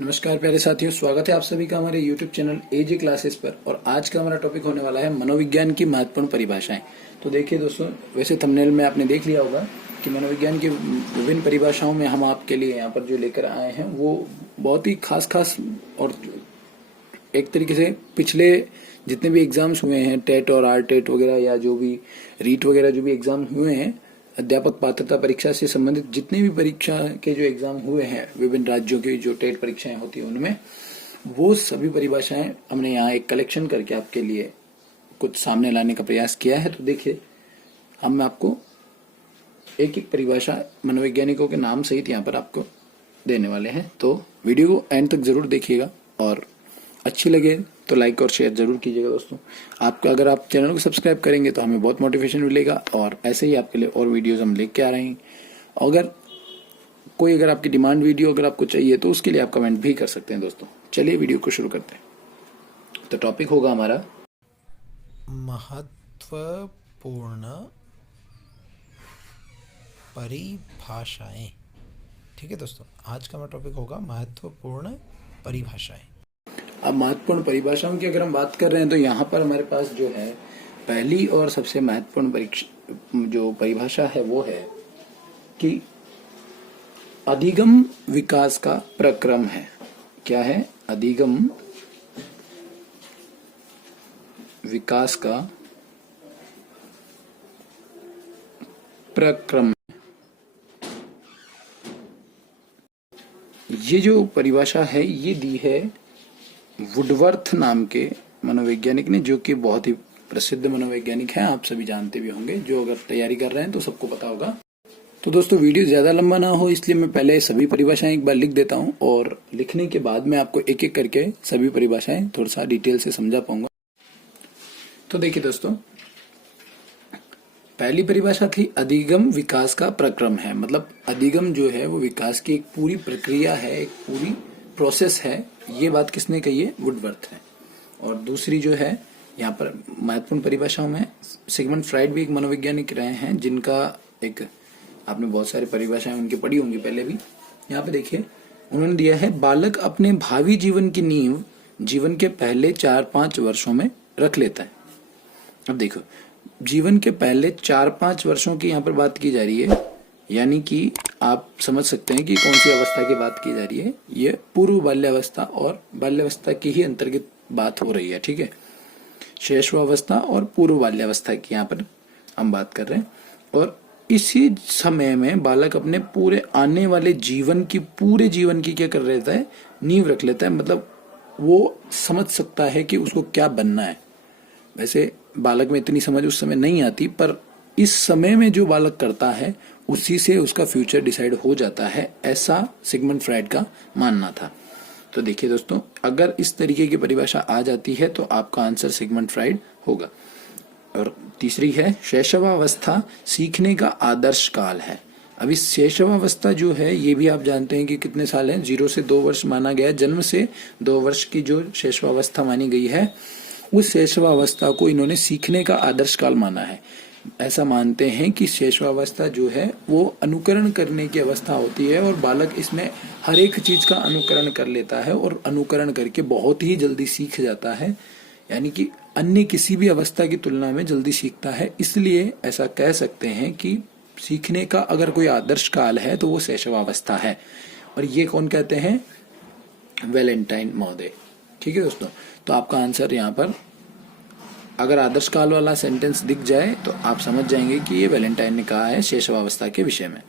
नमस्कार प्यारे साथियों, स्वागत है आप सभी का हमारे YouTube चैनल एजे क्लासेस पर। और आज का हमारा टॉपिक होने वाला है मनोविज्ञान की महत्वपूर्ण परिभाषाएं। तो देखिए दोस्तों, वैसे थंबनेल में आपने देख लिया होगा कि मनोविज्ञान की विभिन्न परिभाषाओं में हम आपके लिए यहाँ पर जो लेकर आए हैं वो बहुत ही खास और एक तरीके से पिछले जितने भी एग्जाम्स हुए हैं, टेट और आर टेट वगैरह या जो भी रीट वगैरह जो भी एग्जाम हुए हैं, अध्यापक पात्रता परीक्षा से संबंधित जितने भी परीक्षा के जो एग्जाम हुए हैं विभिन्न राज्यों की जो टेट परीक्षाएं होती है उनमें, वो सभी परिभाषाएं हमने यहाँ एक कलेक्शन करके आपके लिए कुछ सामने लाने का प्रयास किया है। तो देखिए, हम आपको एक एक परिभाषा मनोवैज्ञानिकों के नाम सहित यहाँ पर आपको देने वाले हैं। तो वीडियो को एंड तक जरूर देखिएगा और अच्छी लगे तो लाइक और शेयर जरूर कीजिएगा दोस्तों। आपका अगर आप चैनल को सब्सक्राइब करेंगे तो हमें बहुत मोटिवेशन मिलेगा और ऐसे ही आपके लिए और वीडियोस हम लेके आ रहे हैं। अगर आपकी डिमांड वीडियो अगर आपको चाहिए तो उसके लिए आप कमेंट भी कर सकते हैं दोस्तों। चलिए वीडियो को शुरू करते हैं। तो टॉपिक होगा हमारा महत्वपूर्ण परिभाषाएं। ठीक है दोस्तों, आज का हमारा टॉपिक होगा महत्वपूर्ण परिभाषाएं। अब महत्वपूर्ण परिभाषाओं की अगर हम बात कर रहे हैं तो यहाँ पर हमारे पास जो है पहली और सबसे महत्वपूर्ण जो परिभाषा है वो है कि अधिगम विकास का प्रक्रम है। क्या है? अधिगम विकास का प्रक्रम। ये जो परिभाषा है ये दी है वुडवर्थ नाम के मनोवैज्ञानिक ने, जो कि बहुत ही प्रसिद्ध मनोवैज्ञानिक हैं। आप सभी जानते भी होंगे, जो अगर तैयारी कर रहे हैं तो सबको पता होगा। तो दोस्तों, वीडियो ज्यादा लंबा ना हो इसलिए मैं पहले सभी परिभाषाएं एक बार लिख देता हूं और लिखने के बाद मैं आपको एक एक करके सभी परिभाषाएं थोड़ा सा डिटेल से समझा पाऊंगा। तो देखिए दोस्तों, पहली परिभाषा थी अधिगम विकास का प्रक्रम है। मतलब अधिगम जो है वो विकास की एक पूरी प्रक्रिया है, एक पूरी प्रोसेस है। ये बात किसने कही है? वुडवर्थ है। और दूसरी जो है यहाँ पर महत्वपूर्ण परिभाषाओं में सिगमंड फ्राइड भी एक मनोवैज्ञानिक रहे हैं, जिनका एक आपने बहुत सारी परिभाषाएं उनकी पढ़ी होंगी पहले भी। यहाँ पे देखिए, उन्होंने दिया है बालक अपने भावी जीवन की नींव जीवन के पहले 4-5 वर्षों में रख लेता है। अब देखो, जीवन के पहले 4-5 वर्षों की यहाँ पर बात की जा रही है, यानी कि आप समझ सकते हैं कि कौन सी अवस्था की बात की जा रही है। ये पूर्व बाल्यावस्था और बाल्यावस्था की ही अंतर्गत बात हो रही है। ठीक है, शैशवावस्था और पूर्व बाल्यावस्था की यहाँ पर हम बात कर रहे हैं। और इसी समय में बालक अपने पूरे आने वाले पूरे जीवन की क्या कर लेता है? नींव रख लेता है। मतलब वो समझ सकता है कि उसको क्या बनना है। वैसे बालक में इतनी समझ उस समय नहीं आती, पर इस समय में जो बालक करता है उसी से उसका फ्यूचर डिसाइड हो जाता है, ऐसा सिगमंड फ्राइड का मानना था। तो देखिए दोस्तों, अगर इस तरीके की परिभाषा आ जाती है तो आपका आंसर सिगमंड फ्राइड होगा। और तीसरी है शैशवावस्था सीखने का आदर्श काल है। अब इस शैशवावस्था जो है ये भी आप जानते हैं कि कितने साल है? 0 से 2 वर्ष माना गया है। जन्म से 2 वर्ष की जो शैशवावस्था मानी गई है, उस शैशवावस्था को इन्होंने सीखने का आदर्श काल माना है। ऐसा मानते हैं कि शैशवावस्था जो है वो अनुकरण करने की अवस्था होती है और बालक इसमें हर एक चीज का अनुकरण कर लेता है और अनुकरण करके बहुत ही जल्दी सीख जाता है, यानी कि अन्य किसी भी अवस्था की तुलना में जल्दी सीखता है। इसलिए ऐसा कह सकते हैं कि सीखने का अगर कोई आदर्श काल है तो वो शैशवावस्था है। और ये कौन कहते हैं? वैलेंटाइन महोदय। ठीक है दोस्तों, तो आपका आंसर यहाँ पर अगर आदर्श काल वाला सेंटेंस दिख जाए तो आप समझ जाएंगे कि ये वैलेंटाइन ने कहा है शैशवावस्था के विषय में।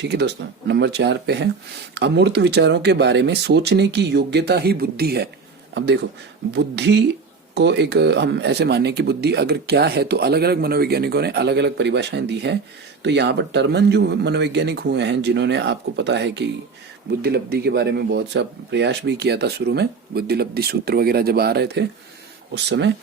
ठीक है दोस्तों, नंबर 4 पे है अमूर्त विचारों के बारे में सोचने की योग्यता ही बुद्धि है। अब देखो, बुद्धि को एक हम ऐसे माने कि बुद्धि अगर क्या है, तो अलग अलग मनोवैज्ञानिकों ने अलग अलग परिभाषाएं दी है। तो यहाँ पर टर्मन जो मनोवैज्ञानिक हुए हैं, जिन्होंने आपको पता है कि बुद्धि लब्धि के बारे में बहुत सा प्रयास भी किया था शुरू में, बुद्धि लब्धि सूत्र वगैरह जब आ रहे थे उस समय।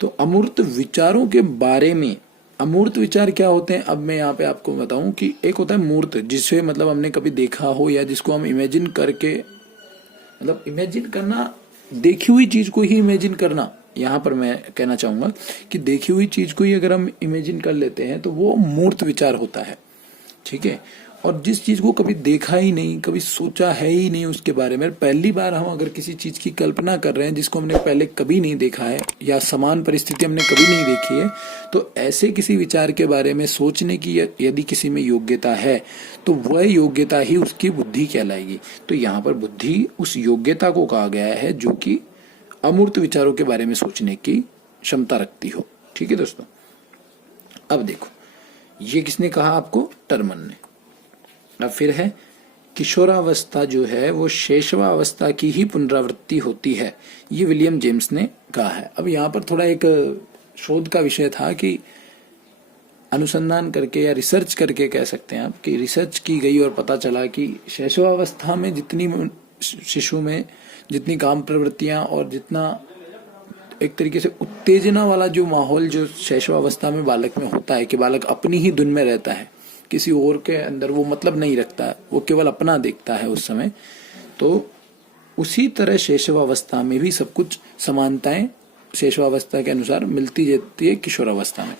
तो अमूर्त विचारों के बारे में, अमूर्त विचार क्या होते हैं? अब मैं यहाँ पे आपको बताऊं कि एक होता है मूर्त, जिसे मतलब हमने कभी देखा हो या जिसको हम इमेजिन करके, मतलब इमेजिन करना, देखी हुई चीज को ही इमेजिन करना। यहाँ पर मैं कहना चाहूंगा कि देखी हुई चीज को ही अगर हम इमेजिन कर लेते हैं तो वो मूर्त विचार होता है। ठीक है, और जिस चीज को कभी देखा ही नहीं, कभी सोचा है ही नहीं उसके बारे में, पहली बार हम अगर किसी चीज की कल्पना कर रहे हैं जिसको हमने पहले कभी नहीं देखा है या समान परिस्थिति हमने कभी नहीं देखी है, तो ऐसे किसी विचार के बारे में सोचने की यदि किसी में योग्यता है तो वह योग्यता ही उसकी बुद्धि कहलाएगी। तो यहाँ पर बुद्धि उस योग्यता को कहा गया है जो कि अमूर्त विचारों के बारे में सोचने की क्षमता रखती हो। ठीक है दोस्तों, अब देखो ये किसने कहा आपको? टर्मन ने। अब फिर है किशोरावस्था जो है वो शैशवावस्था की ही पुनरावृत्ति होती है, ये विलियम जेम्स ने कहा है। अब यहाँ पर थोड़ा एक शोध का विषय था कि अनुसंधान करके या रिसर्च करके कह सकते हैं आप कि रिसर्च की गई और पता चला कि शैशवावस्था में जितनी शिशु में जितनी काम प्रवृत्तियां और जितना एक तरीके से उत्तेजना वाला जो माहौल जो शैशवावस्था में बालक में होता है कि बालक अपनी ही धुन में रहता है, किसी और के अंदर वो मतलब नहीं रखता है, वो केवल अपना देखता है उस समय, तो उसी तरह शैशवावस्था में भी सब कुछ समानताएं शैशवावस्था के अनुसार मिलती जाती है किशोरावस्था में।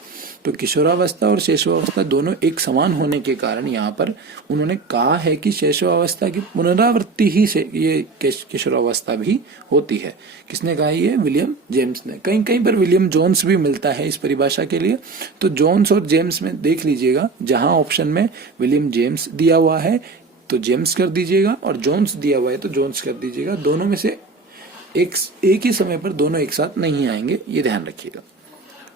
तो किशोरावस्था और शैशवावस्था दोनों एक समान होने के कारण यहाँ पर उन्होंने कहा है कि शैशवावस्था की पुनरावृत्ति ही से ये किशोरावस्था भी होती है। किसने कहा? ये विलियम जेम्स ने। कहीं कहीं पर विलियम जोन्स भी मिलता है इस परिभाषा के लिए, तो जोन्स और जेम्स में देख लीजिएगा, जहां ऑप्शन में विलियम जेम्स दिया हुआ है तो जेम्स कर दीजिएगा और जोन्स दिया हुआ है तो जोन्स कर दीजिएगा। दोनों में से एक ही समय पर दोनों एक साथ नहीं आएंगे, ये ध्यान रखिएगा।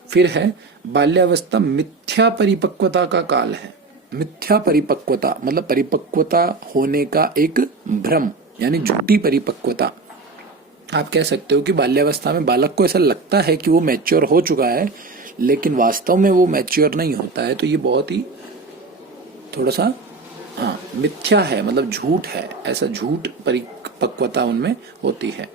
फिर है बाल्यावस्था मिथ्या परिपक्वता का काल है। मिथ्या परिपक्वता मतलब परिपक्वता होने का एक भ्रम, यानी झूठी परिपक्वता। आप कह सकते हो कि बाल्यावस्था में बालक को ऐसा लगता है कि वो मैच्योर हो चुका है, लेकिन वास्तव में वो मैच्योर नहीं होता है। तो ये बहुत ही थोड़ा सा मिथ्या है, मतलब झूठ है, ऐसा झूठ परिपक्वता उनमें होती है।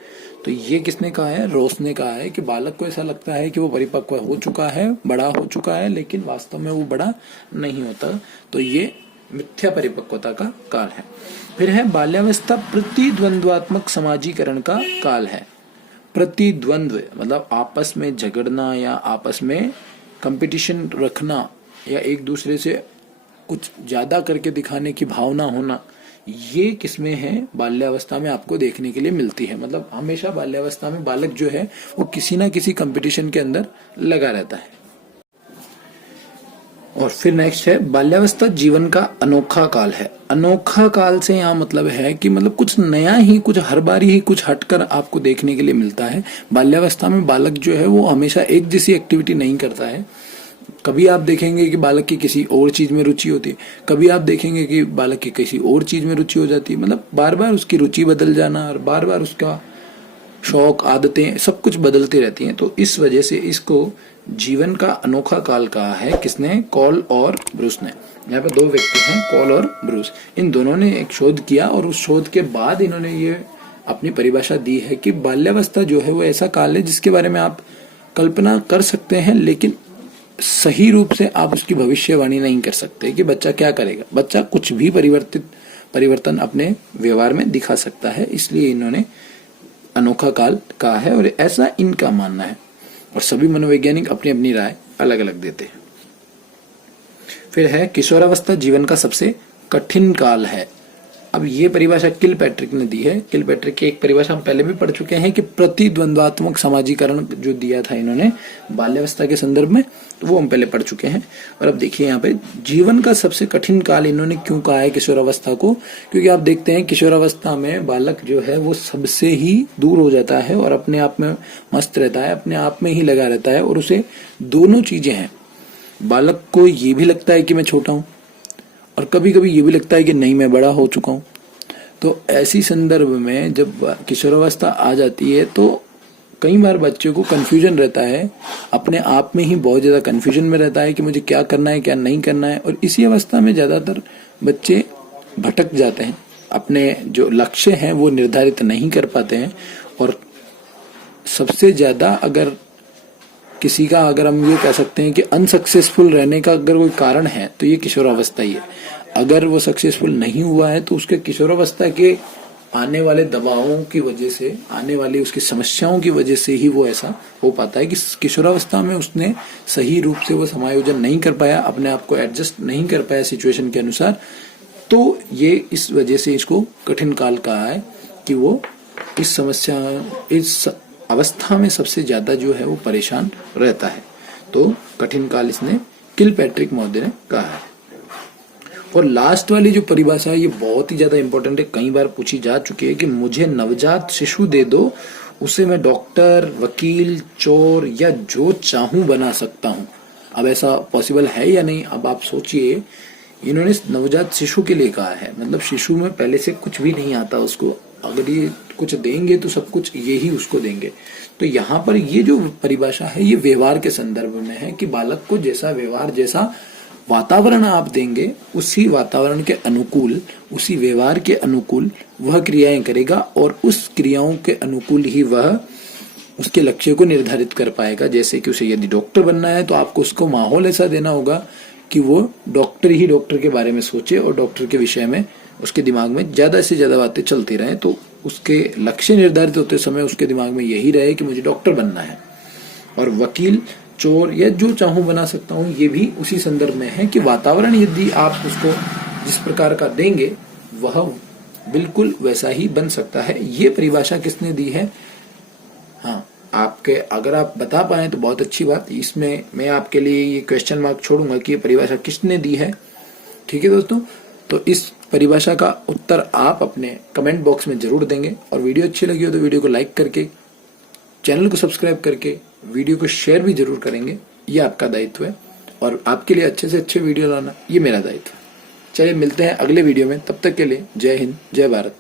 तो ये किसने कहा है? रोस ने कहा है कि बालक को ऐसा लगता है कि वो परिपक्व हो चुका है, बड़ा हो चुका है, लेकिन वास्तव में वो बड़ा नहीं होता। तो ये मिथ्या परिपक्वता का काल है। फिर है बाल्यावस्था प्रतिद्वंद्वात्मक समाजीकरण का काल है। प्रतिद्वंद्व मतलब आपस में झगड़ना या आपस में कंपटीशन रखना या एक दूसरे से कुछ ज्यादा करके दिखाने की भावना होना, ये किसमें है? बाल्यावस्था में आपको देखने के लिए मिलती है। मतलब हमेशा बाल्यावस्था में बालक जो है वो किसी ना किसी कंपटीशन के अंदर लगा रहता है। और फिर नेक्स्ट है बाल्यावस्था जीवन का अनोखा काल है। अनोखा काल से यहाँ मतलब है कि मतलब कुछ नया ही, कुछ हर बारी ही कुछ हटकर आपको देखने के लिए मिलता है। बाल्यावस्था में बालक जो है वो हमेशा एक जैसी एक्टिविटी नहीं करता है। कभी आप देखेंगे कि बालक की किसी और चीज में रुचि होती है, कभी आप देखेंगे कि बालक की किसी और चीज में रुचि हो जाती है। मतलब बार बार उसकी रुचि बदल जाना और बार बार उसका शौक, आदतें सब कुछ बदलती रहती हैं। तो इस वजह से इसको जीवन का अनोखा काल कहा है। किसने? कॉल और ब्रूस ने। यहाँ पे दो व्यक्ति हैं, कॉल और ब्रूस। इन दोनों ने एक शोध किया और उस शोध के बाद इन्होंने ये अपनी परिभाषा दी है कि बाल्यावस्था जो है वो ऐसा काल है जिसके बारे में आप कल्पना कर सकते हैं, लेकिन सही रूप से आप उसकी भविष्यवाणी नहीं कर सकते कि बच्चा क्या करेगा। बच्चा कुछ भी परिवर्तन अपने व्यवहार में दिखा सकता है, इसलिए इन्होंने अनोखा काल कहा है और ऐसा इनका मानना है। और सभी मनोवैज्ञानिक अपनी अपनी राय अलग अलग देते हैं। फिर है किशोरावस्था जीवन का सबसे कठिन काल है। अब ये परिभाषा किलपैट्रिक ने दी है। किलपैट्रिक की एक परिभाषा हम पहले भी पढ़ चुके हैं कि प्रतिद्वंद्वात्मक समाजीकरण जो दिया था इन्होंने बाल्यावस्था के संदर्भ में, तो वो हम पहले पढ़ चुके हैं। और अब देखिए यहाँ पे जीवन का सबसे कठिन काल इन्होंने क्यों कहा है किशोरावस्था को? क्योंकि आप देखते हैं किशोरावस्था में बालक जो है वो सबसे ही दूर हो जाता है और अपने आप में मस्त रहता है, अपने आप में ही लगा रहता है और उसे दोनों चीजें हैं। बालक को ये भी लगता है कि मैं छोटा हूं और कभी कभी ये भी लगता है कि नहीं मैं बड़ा हो चुका हूं। तो ऐसी संदर्भ में जब किशोरावस्था आ जाती है तो कई बार बच्चे को कंफ्यूजन रहता है, अपने आप में ही बहुत ज्यादा कंफ्यूजन में रहता है कि मुझे क्या करना है क्या नहीं करना है। और इसी अवस्था में ज्यादातर बच्चे भटक जाते हैं, अपने जो लक्ष्य हैं वो निर्धारित नहीं कर पाते हैं। और सबसे ज्यादा अगर किसी का, अगर हम ये कह सकते हैं कि अनसक्सेसफुल रहने का अगर कोई कारण है तो ये किशोरावस्था ही है। अगर वो सक्सेसफुल नहीं हुआ है तो उसके किशोरावस्था के आने वाले दबावों की वजह से, आने वाली उसकी समस्याओं की वजह से ही वो ऐसा हो पाता है कि किशोरावस्था में उसने सही रूप से वो समायोजन नहीं कर पाया, अपने आप को एडजस्ट नहीं कर पाया सिचुएशन के अनुसार, तो ये इस वजह से इसको कठिन काल कहा है कि वो इस समस्या, इस अवस्था में सबसे ज्यादा जो है वो परेशान रहता है। तो कठिन काल इसने किलपैट्रिक महोदय ने कहा है। और लास्ट वाली जो परिभाषा है ये बहुत ही ज्यादा इंपॉर्टेंट है, कई बार पूछी जा चुकी है कि मुझे नवजात शिशु दे दो, उसे मैं डॉक्टर, वकील, चोर या जो चाहूं बना सकता हूं। अब ऐसा पॉसिबल है या नहीं, अब आप सोचिए। इन्होंने नवजात शिशु के लिए कहा है, मतलब शिशु में पहले से कुछ भी नहीं आता उसको, अगर ये कुछ देंगे तो सब कुछ ये ही उसको देंगे। तो यहाँ पर ये जो परिभाषा है ये व्यवहार के संदर्भ में है कि बालक को जैसा व्यवहार, जैसा वातावरण आप देंगे, उसी वातावरण के अनुकूल, उसी व्यवहार के अनुकूल वह क्रियाएं करेगा और उस क्रियाओं के अनुकूल ही वह उसके लक्ष्य को निर्धारित कर पाएगा। जैसे कि उसे यदि डॉक्टर बनना है तो आपको उसको माहौल ऐसा देना होगा कि वो डॉक्टर ही डॉक्टर के बारे में सोचे और डॉक्टर के विषय में उसके दिमाग में ज्यादा से ज्यादा बातें चलती रहे, तो उसके लक्ष्य निर्धारित होते समय उसके दिमाग में यही रहे कि मुझे डॉक्टर बनना है। और वकील, चोर या जो चाहूं बना सकता हूं, ये भी उसी संदर्भ में है कि वातावरण यदि आप उसको जिस प्रकार का देंगे वह बिल्कुल वैसा ही बन सकता है। ये परिभाषा किसने दी है? हाँ, आपके अगर आप बता पाए तो बहुत अच्छी बात। इसमें मैं आपके लिए ये क्वेश्चन मार्क छोड़ूंगा कि ये परिभाषा किसने दी है। ठीक है दोस्तों, तो इस परिभाषा का उत्तर आप अपने कमेंट बॉक्स में जरूर देंगे। और वीडियो अच्छी लगी हो तो वीडियो को लाइक करके, चैनल को सब्सक्राइब करके वीडियो को शेयर भी जरूर करेंगे। ये आपका दायित्व है और आपके लिए अच्छे से अच्छे वीडियो लाना ये मेरा दायित्व है। चलिए मिलते हैं अगले वीडियो में, तब तक के लिए जय हिंद, जय भारत।